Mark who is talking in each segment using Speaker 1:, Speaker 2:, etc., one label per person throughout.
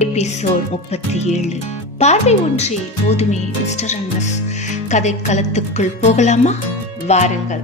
Speaker 1: Episode முப்பத்தி ஏழு. பார்வை ஒன்றே போதுமே மிஸ்டர் அன்னஸ் கதை களத்துக்குள் போகலாமா? வாருங்கள்.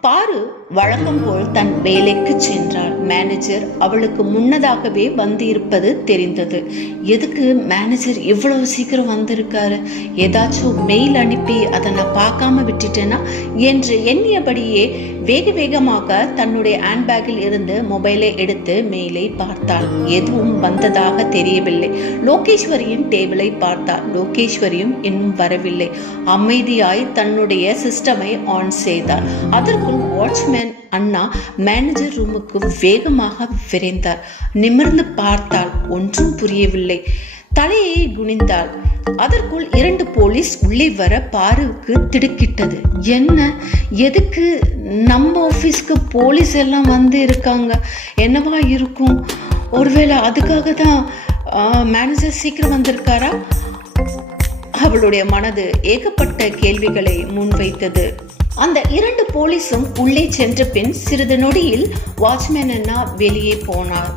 Speaker 1: பாரு வழக்கம் போல் தன் வேலைக்கு சென்றாள் மேனேஜர் அவளுக்கு முன்னதாகவே வந்து இருப்பது தெரிந்தது. எதுக்கு மேனேஜர் இவ்வளவு சீக்கிரம் வந்திருக்காரு? ஏதாச்சும் மெயில் அனுப்பி அதை நான் பார்க்காம விட்டுட்டேனா? என்று எண்ணியபடியே வேக வேகமாக தன்னுடைய ஹேண்ட்பேக்கில் இருந்து மொபைலை எடுத்து மெயிலை பார்த்தாள். எதுவும் வந்ததாக தெரியவில்லை. லோகேஸ்வரியின் டேபிளை பார்த்தாள். லோகேஸ்வரியும் இன்னும் வரவில்லை. அமைதியாய் தன்னுடைய சிஸ்டமை ஆன் செய்தார் அதற்குள் வாட்ச்மேன் அண்ணா மேனேஜர் ரூமுக்கு வேகமாக விரைந்தார். நிமிர்ந்து பார்த்தால் ஒன்றும் புரியவில்லை. தலையை குனிந்தாள். அதற்குள் இரண்டு போலீஸ் உள்ளே வர பாருவுக்கு திடுக்கிட்டது. என்ன? எதுக்கு? நம்ம ஆஃபீஸ்க்கு போலீஸ் எல்லாம் வந்து இருக்காங்க. என்னவா இருக்கும்? ஒருவேளை அதுக்காக தான் மேனேஜர் சீக்கிரம் வந்திருக்காரா? அவளுடைய மனது ஏகப்பட்ட கேள்விகளை முன்வைத்தது. அந்த இரண்டு போலீஸும் உள்ளே சென்ற பின் சிறிது நொடியில் வாட்ச்மேன் அண்ணா வெளியே போனார்.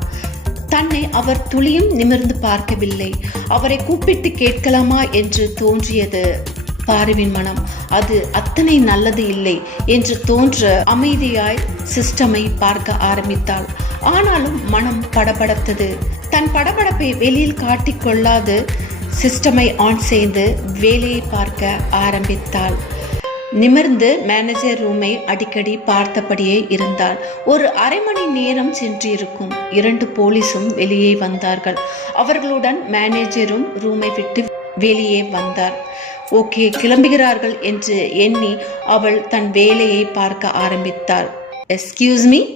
Speaker 1: தன்னை அவர் துளியும் நிமிர்ந்து பார்க்கவில்லை. அவரை கூப்பிட்டு கேட்கலாமா என்று தோன்றியது. பாருவின் மனம் அது அத்தனை நல்லது இல்லை என்று தோன்ற அமைதியாய் சிஸ்டமை பார்க்க ஆரம்பித்தாள். ஆனாலும் மனம் படபடத்தது. தன் படபடப்பை வெளியில் காட்டிக் கொள்ளாது சிஸ்டமை ஆன் செய்து வேலையை பார்க்க ஆரம்பித்தாள். நிமிர்ந்து மேனேஜர் ரூமை அடிக்கடி பார்த்தபடியே இருந்தாள். ஒரு அரை மணி நேரம் சென்றிருக்கும். இரண்டு போலீஸும் வெளியே வந்தார்கள். அவர்களுடன் மேனேஜரும் ரூமை விட்டு வெளியே வந்தார். ஓகே கிளம்புகிறார்கள் என்று எண்ணி அவள் தன் வேலையை பார்க்க ஆரம்பித்தாள். எஸ்கியூஸ் மீ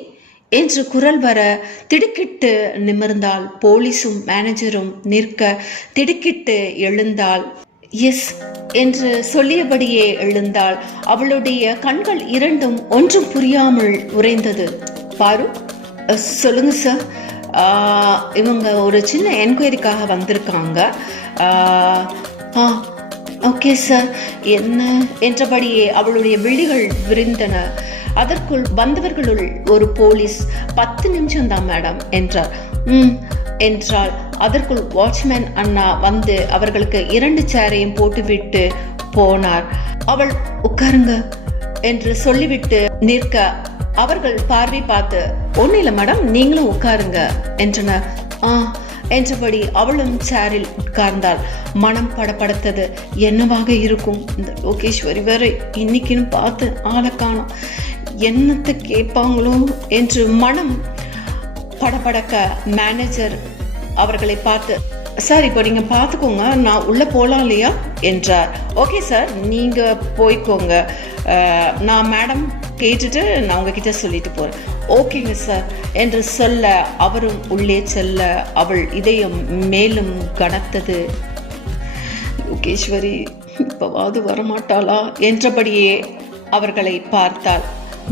Speaker 1: என்று குரல் வர திடுக்கிட்டு நிமிர்ந்தாள். போலீஸும் மேனேஜரும் நிற்க திடுக்கிட்டு எழுந்தாள். எஸ் என்று சொல்லியபடியே எழுந்தாள். அவளுடைய கண்கள் இரண்டும் ஒன்றும் புரியாமல் உறைந்தது. பாரு சொல்லுங்க சார் இவங்க ஒரு சின்ன என்கொயரிக்காக வந்திருக்காங்க. ஆ ஓகே சார் என்ன? என்றபடியே அவளுடைய விழிகள் விரிந்தன. அதற்குள் வந்தவர்களுள் ஒரு போலீஸ் பத்து நிமிஷம் தான் மேடம் என்றார். ம் என்றால் அதற்குள் வாட்ச்மேன் அண்ணா வந்து அவர்களுக்கு இரண்டு சேரையும் போட்டுவிட்டு போனார். அவள் உட்காருங்க என்று சொல்லிவிட்டு நிற்க அவர்கள் பார்வை பார்த்து ஒன்றும் இல்லை மேடம் நீங்களும் உட்காருங்க என்றனர். ஆ என்றபடி அவளும் சேரில் உட்கார்ந்தாள். மனம் படப்படுத்தது என்னவாக இருக்கும்? இந்த லோகேஸ்வரி வேற இன்னைக்குன்னு பார்த்து ஆளை காணும். என்னத்தை கேட்பாங்களோ என்று மனம் படபடக்க மேனேஜர் அவர்களை பார்த்து சார் இப்போ நீங்கள் பார்த்துக்கோங்க நான் உள்ளே போகலாம் இல்லையா? என்றார். ஓகே சார் நீங்கள் போய்க்கோங்க. நான் மேடம் கேட்டுட்டு நான் உங்ககிட்ட சொல்லிட்டு போகிறேன் ஓகேங்க சார் என்று சொல்ல அவரும் உள்ளே செல்ல அவள் இதயம் மேலும் கனத்தது. யோகேஸ்வரி இப்போவாது வரமாட்டாளா? என்றபடியே அவர்களை பார்த்தாள்.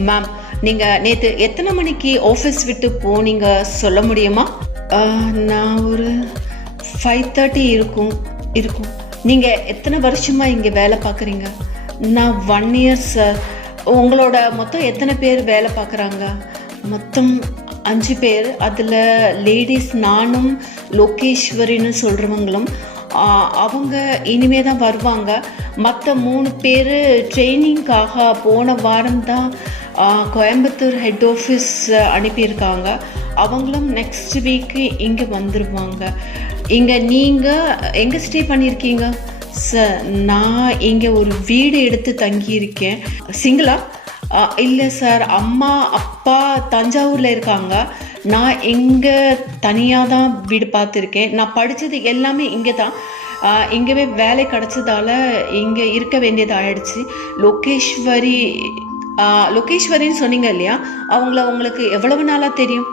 Speaker 1: மேம் நீங்கள் நேற்று எத்தனை மணிக்கு ஆஃபீஸ் விட்டு போனீங்க சொல்ல முடியுமா? நான் ஒரு ஃபைவ் தேர்ட்டி இருக்கும் இருக்கும். நீங்கள் எத்தனை வருஷமாக இங்கே வேலை பார்க்குறீங்க? நான் ஒன் இயர் சார் உங்களோட மொத்தம் எத்தனை பேர் வேலை பார்க்குறாங்க? மொத்தம் அஞ்சு பேர். அதில் லேடிஸ் நானும் லோகேஸ்வரின்னு சொல்கிறவங்களும் அவங்க இனிமே தான் வருவாங்க. மற்ற மூணு பேர் ட்ரைனிங்காக போன வாரம் தான் கோயம்புத்தூர் ஹெட் ஆஃபீஸ் அனுப்பியிருக்காங்க. அவங்களும் நெக்ஸ்ட் வீக்கு இங்கே வந்துடுவாங்க இங்கே நீங்கள் எங்கே ஸ்டே பண்ணியிருக்கீங்க? சார் நான் இங்கே ஒரு வீடு எடுத்து தங்கியிருக்கேன். சிங்கிளா இல்லை சார் அம்மா அப்பா தஞ்சாவூரில் இருக்காங்க. நான் இங்கே தனியாக தான் வீடு பார்த்துருக்கேன். நான் படித்தது எல்லாமே இங்கே தான். இங்கேவே வேலை கிடச்சதால இங்கே இருக்க வேண்டியது ஆயிடுச்சு. லோகேஸ்வரி லொகேஸ்வரின்னு சொன்னீங்க இல்லையா? அவங்கள உங்களுக்கு எவ்வளவு நாளாக தெரியும்?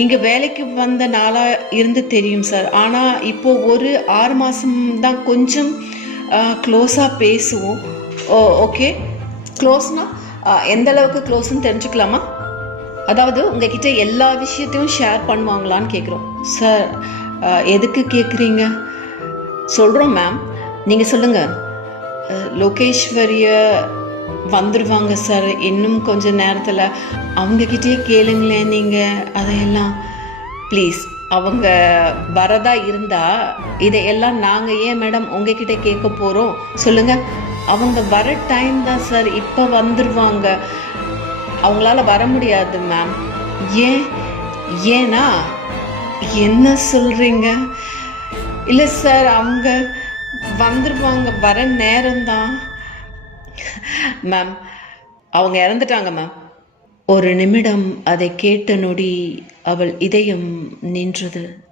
Speaker 1: இங்கே வேலைக்கு வந்த நாளாக இருந்து தெரியும் சார் ஆனால் இப்போ ஒரு ஆறு மாதம் தான் கொஞ்சம் க்ளோஸாக பேசுவோம். ஓ ஓகே க்ளோஸ்னால் எந்த அளவுக்கு க்ளோஸ்ன்னு தெரிஞ்சுக்கலாமா? அதாவது உங்ககிட்ட எல்லா விஷயத்தையும் ஷேர் பண்ணுவாங்களான்னு கேட்குறோம் சார் எதுக்கு கேட்குறீங்க சொல்கிறோம் மேம் நீங்கள் சொல்லுங்கள் லோகேஸ்வரியை வந்துடுவாங்க சார். இன்னும் கொஞ்சம் நேரத்தில் அவங்கக்கிட்டே கேளுங்களேன் நீங்கள் அதையெல்லாம் ப்ளீஸ் அவங்க வரதா இருந்தால் இதையெல்லாம் நாங்கள் ஏன் மேடம் உங்ககிட்ட கேட்க போகிறோம் சொல்லுங்கள் அவங்க வர டைம் தான் சார் இப்போ வந்துருவாங்க. அவங்களால வர முடியாது மேம் ஏன்? ஏன்னா என்ன சொல்கிறீங்க இல்லை சார் அவங்க வந்துடுவாங்க வர நேரம்தான் மேம் அவங்க இறந்துட்டாங்க மேம் ஒரு நிமிடம் அதை கேட்ட நொடி அவள் இதயம் நின்றது.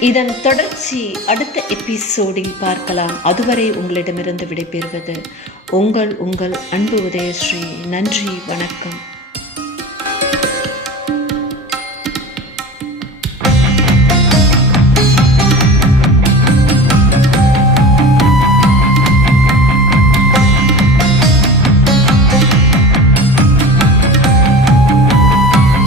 Speaker 1: இதன் தொடர்ச்சி அடுத்த எபிசோடில் பார்க்கலாம். அதுவரை உங்களிடமிருந்து விடைபெறுவது உங்கள் உங்கள் அன்பு உதயஸ்ரீ. நன்றி வணக்கம்.